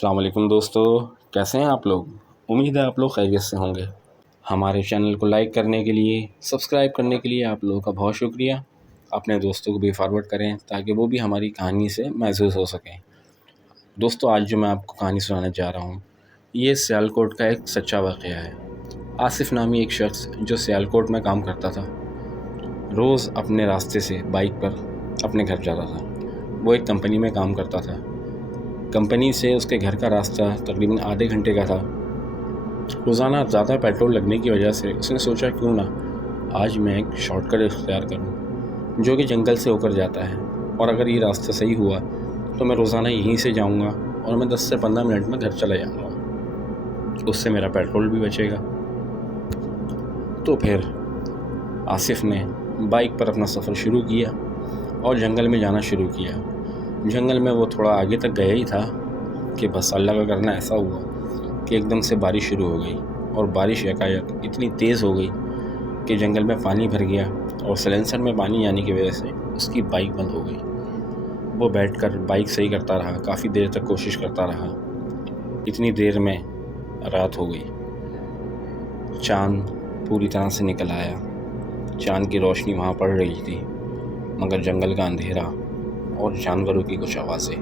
السلام علیکم دوستو، کیسے ہیں آپ لوگ؟ امید ہے آپ لوگ خیریت سے ہوں گے۔ ہمارے چینل کو لائک کرنے کے لیے، سبسکرائب کرنے کے لیے آپ لوگوں کا بہت شکریہ۔ اپنے دوستوں کو بھی فارورڈ کریں تاکہ وہ بھی ہماری کہانی سے محظوظ ہو سکیں۔ دوستو، آج جو میں آپ کو کہانی سنانے جا رہا ہوں یہ سیالکوٹ کا ایک سچا واقعہ ہے۔ آصف نامی ایک شخص جو سیالکوٹ میں کام کرتا تھا، روز اپنے راستے سے بائک پر اپنے گھر جاتا تھا۔ وہ ایک کمپنی میں کام کرتا تھا۔ کمپنی سے اس کے گھر کا راستہ تقریباً آدھے گھنٹے کا تھا۔ روزانہ زیادہ پیٹرول لگنے کی وجہ سے اس نے سوچا کیوں نہ آج میں ایک شارٹ کٹ اختیار کروں جو کہ جنگل سے ہو کر جاتا ہے، اور اگر یہ راستہ صحیح ہوا تو میں روزانہ یہیں سے جاؤں گا اور میں 10 سے 15 منٹ میں گھر چلا جاؤں گا، اس سے میرا پیٹرول بھی بچے گا۔ تو پھر آصف نے بائک پر اپنا سفر شروع کیا اور جنگل میں جانا شروع کیا۔ جنگل میں وہ تھوڑا آگے تک گیا ہی تھا کہ بس اللہ کا کرنا ایسا ہوا کہ ایک دم سے بارش شروع ہو گئی، اور بارش یکایک اتنی تیز ہو گئی کہ جنگل میں پانی بھر گیا، اور سلنسر میں پانی آنے کی وجہ سے اس کی بائک بند ہو گئی۔ وہ بیٹھ کر بائک صحیح کرتا رہا، کافی دیر تک کوشش کرتا رہا۔ اتنی دیر میں رات ہو گئی، چاند پوری طرح سے نکل آیا۔ چاند کی روشنی وہاں پڑ رہی تھی، مگر جنگل کا اندھیرا اور جانوروں کی کچھ آوازیں۔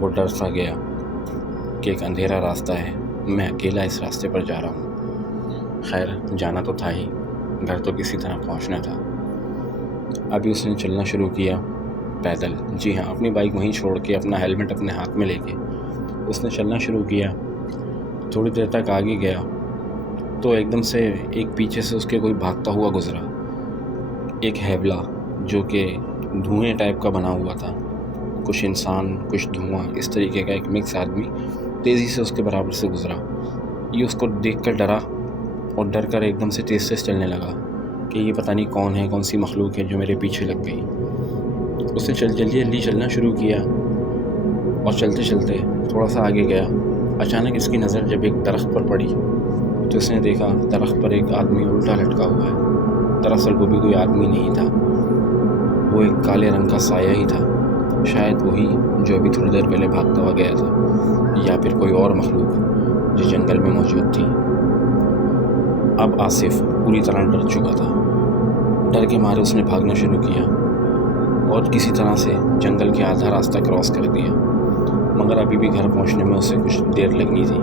وہ ڈر سا گیا کہ ایک اندھیرا راستہ ہے، میں اکیلا اس راستے پر جا رہا ہوں۔ خیر، جانا تو تھا ہی، گھر تو کسی طرح پہنچنا تھا۔ ابھی اس نے چلنا شروع کیا پیدل، جی ہاں، اپنی بائک وہیں چھوڑ کے، اپنا ہیلمٹ اپنے ہاتھ میں لے کے اس نے چلنا شروع کیا۔ تھوڑی دیر تک آگے گیا تو ایک دم سے ایک پیچھے سے اس کے کوئی بھاگتا ہوا گزرا، ایک ہیبلا جو کہ دھوئیں ٹائپ کا بنا ہوا تھا، کچھ انسان کچھ دھواں، اس طریقے کا ایک مکس آدمی تیزی سے اس کے برابر سے گزرا۔ یہ اس کو دیکھ کر ڈرا، اور ڈر کر ایک دم سے تیز چلنے لگا کہ یہ پتہ نہیں کون ہے، کون سی مخلوق ہے جو میرے پیچھے لگ گئی۔ اس نے جلدی چلنا شروع کیا، اور چلتے چلتے تھوڑا سا آگے گیا۔ اچانک اس کی نظر جب ایک درخت پر پڑی تو اس نے دیکھا درخت پر ایک آدمی الٹا لٹکا ہوا ہے۔ دراصل وہ بھی کوئی آدمی نہیں تھا، وہ ایک کالے رنگ کا سایہ ہی تھا، شاید وہی جو ابھی تھوڑی دیر پہلے بھاگتا ہوا گیا تھا، یا پھر کوئی اور مخلوق جو جنگل میں موجود تھی۔ اب آصف پوری طرح ڈر چکا تھا۔ ڈر کے مارے اس نے بھاگنا شروع کیا اور کسی طرح سے جنگل کے آدھا راستہ کراس کر دیا، مگر ابھی بھی گھر پہنچنے میں اسے کچھ دیر لگنی تھی،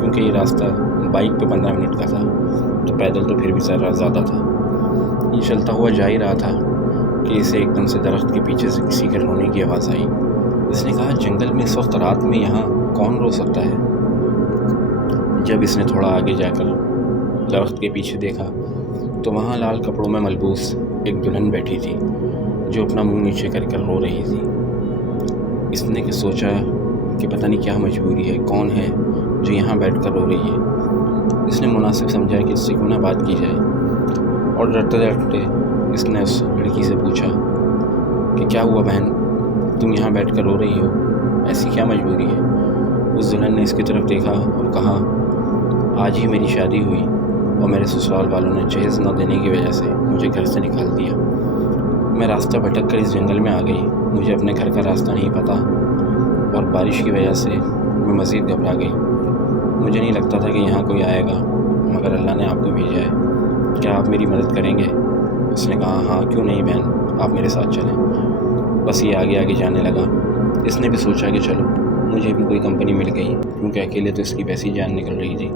کیونکہ یہ راستہ بائک پہ 15 منٹ کا تھا، تو پیدل تو پھر بھی زیادہ تھا۔ یہ چلتا ہوا جا ہی رہا تھا کہ اسے ایک دم سے درخت کے پیچھے سے کسی کے رونے کی آواز آئی۔ اس نے کہا جنگل میں اس وقت رات میں یہاں کون رو سکتا ہے؟ جب اس نے تھوڑا آگے جا کر درخت کے پیچھے دیکھا تو وہاں لال کپڑوں میں ملبوس ایک دلہن بیٹھی تھی جو اپنا منہ نیچے کر کر رو رہی تھی۔ اس نے سوچا کہ پتہ نہیں کیا مجبوری ہے، کون ہے جو یہاں بیٹھ کر رو رہی ہے۔ اس نے مناسب سمجھا کہ اس سے کیوں نہ بات کی جائے، اور ڈرتے ڈرتے اس نے اس لڑکی سے پوچھا کہ کیا ہوا بہن، تم یہاں بیٹھ کر رو رہی ہو، ایسی کیا مجبوری ہے؟ اس دلہن نے اس کی طرف دیکھا اور کہا آج ہی میری شادی ہوئی اور میرے سسرال والوں نے جہیز نہ دینے کی وجہ سے مجھے گھر سے نکال دیا۔ میں راستہ بھٹک کر اس جنگل میں آ گئی، مجھے اپنے گھر کا راستہ نہیں پتہ، اور بارش کی وجہ سے میں مزید گھبرا گئی۔ مجھے نہیں لگتا تھا کہ یہاں کوئی آئے گا، مگر اللہ نے آپ کو بھیجا ہے، کیا آپ میری مدد کریں گے؟ اس نے کہا ہاں کیوں نہیں بہن، آپ میرے ساتھ چلیں۔ بس یہ آگے جانے لگا۔ اس نے بھی سوچا کہ چلو مجھے بھی کوئی کمپنی مل گئی، کیونکہ اکیلے تو اس کی ویسی جان نکل رہی تھی،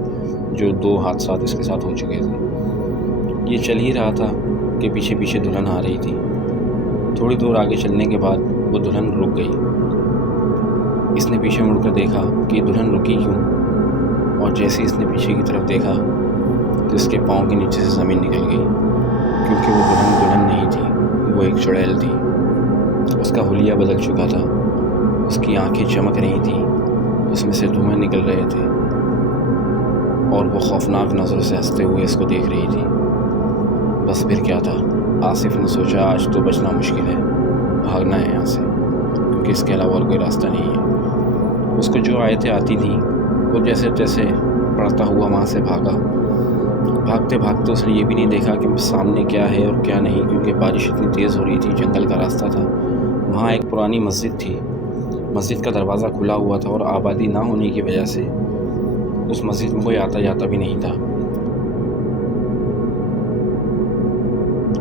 جو 2 حادثات اس کے ساتھ ہو چکے تھے۔ یہ چل ہی رہا تھا کہ پیچھے دلہن آ رہی تھی۔ تھوڑی دور آگے چلنے کے بعد وہ دلہن رک گئی۔ اس نے پیچھے مڑ کر دیکھا کہ یہ دلہن رکی کیوں، اور جیسے اس نے پیچھے کی طرف دیکھا تو اس کے پاؤں کے نیچے سے زمین نکل گئی، کیونکہ وہ دلہن نہیں تھی، وہ ایک چڑیل تھی۔ اس کا حلیہ بدل چکا تھا، اس کی آنکھیں چمک رہی تھیں، اس میں سے دھوئیں نکل رہے تھے، اور وہ خوفناک نظروں سے ہنستے ہوئے اس کو دیکھ رہی تھی۔ بس پھر کیا تھا، آصف نے سوچا آج تو بچنا مشکل ہے، بھاگنا ہے یہاں سے، کیونکہ اس کے علاوہ اور کوئی راستہ نہیں ہے۔ اس کو جو آیتیں آتی تھیں وہ جیسے تیسے پڑھتا ہوا وہاں سے بھاگا۔ بھاگتے بھاگتے اس نے یہ بھی نہیں دیکھا کہ سامنے کیا ہے اور کیا نہیں، کیونکہ بارش اتنی تیز ہو رہی تھی، جنگل کا راستہ تھا۔ وہاں ایک پرانی مسجد تھی مسجد کا دروازہ کھلا ہوا تھا اور آبادی نہ ہونے کی وجہ سے اس مسجد میں کوئی آتا جاتا بھی نہیں تھا۔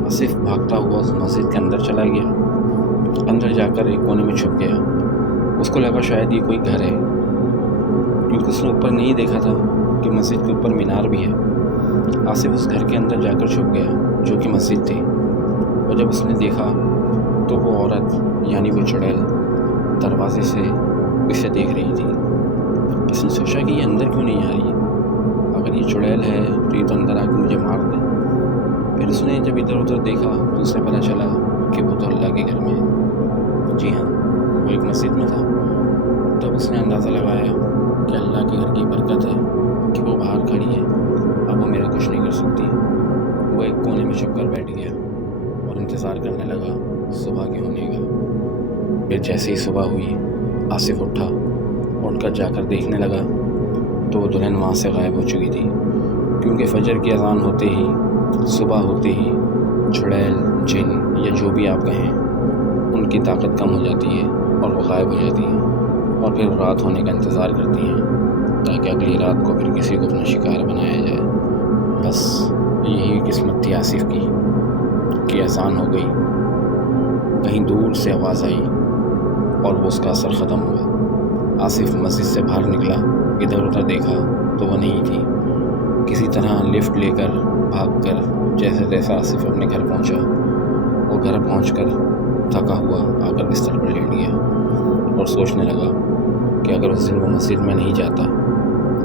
آصف بھاگتا ہوا اس مسجد کے اندر چلا گیا۔ اندر جا کر ایک کونے میں چھپ گیا۔ اس کو لگا شاید یہ کوئی گھر ہے، کیونکہ اس نے اوپر نہیں دیکھا تھا کہ مسجد کے اوپر مینار بھی ہے۔ آصف اس گھر کے اندر جا کر چھپ گیا جو کہ مسجد تھی، اور جب اس نے دیکھا تو وہ عورت یعنی وہ چڑیل دروازے سے اسے دیکھ رہی تھی۔ اس نے سوچا کہ یہ اندر کیوں نہیں آ رہی؟ اگر یہ چڑیل ہے تو یہ تو اندر آ کے مجھے مار دے۔ پھر اس نے جب ادھر ادھر دیکھا تو اسے پتہ چلا کہ وہ تو اللہ کے گھر میں ہے۔ جی ہاں، وہ ایک مسجد میں تھا۔ تب اس نے اندازہ لگایا کہ اللہ کے گھر کی برکت ہے کہ وہ باہر کھڑی ہے، اب وہ میرا کچھ نہیں کر سکتی۔ وہ ایک کونے میں چھپ کر بیٹھ گیا اور انتظار کرنے لگا صبح کے ہونے کا۔ پھر جیسے ہی صبح ہوئی، آصف اٹھا، اٹھ کر جا کر دیکھنے لگا تو وہ دلہن وہاں سے غائب ہو چکی تھی، کیونکہ فجر کی اذان ہوتے ہی، صبح ہوتے ہی چڑیل، جن یا جو بھی آپ کہیں، ان کی طاقت کم ہو جاتی ہے اور وہ غائب ہو جاتی ہیں، اور پھر رات ہونے کا انتظار کرتی ہیں تاکہ اگلی رات کو پھر کسی کو اپنا شکار بنایا جائے۔ بس یہی قسمت تھی آصف کی کہ اذان ہو گئی، کہیں دور سے آواز آئی اور وہ اس کا اثر ختم ہوا۔ آصف مسجد سے باہر نکلا، ادھر ادھر دیکھا تو وہ نہیں تھی۔ کسی طرح لفٹ لے کر بھاگ کر جیسے تیسا آصف اپنے گھر پہنچا۔ وہ گھر پہنچ کر تھکا ہوا آ کر بستر پر لیٹ گیا اور سوچنے لگا کہ اگر اس دن وہ مسجد میں نہیں جاتا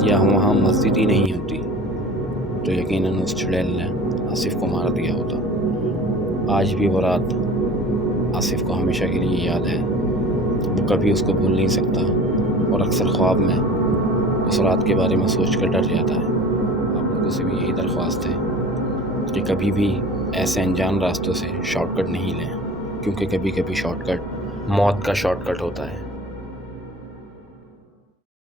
یا وہاں مسجد ہی نہیں ہوتی تو یقیناً اس چڑیل نے آصف کو مار دیا ہوتا۔ آج بھی وہ رات آصف کو ہمیشہ کے لیے یاد ہے۔ وہ کبھی اس کو بھول نہیں سکتا اور اکثر خواب میں اس رات کے بارے میں سوچ کر ڈر جاتا ہے۔ آپ لوگوں سے بھی یہی درخواست ہے کہ کبھی بھی ایسے انجان راستوں سے شارٹ کٹ نہیں لیں، کیونکہ کبھی کبھی شارٹ کٹ موت کا شارٹ کٹ ہوتا ہے۔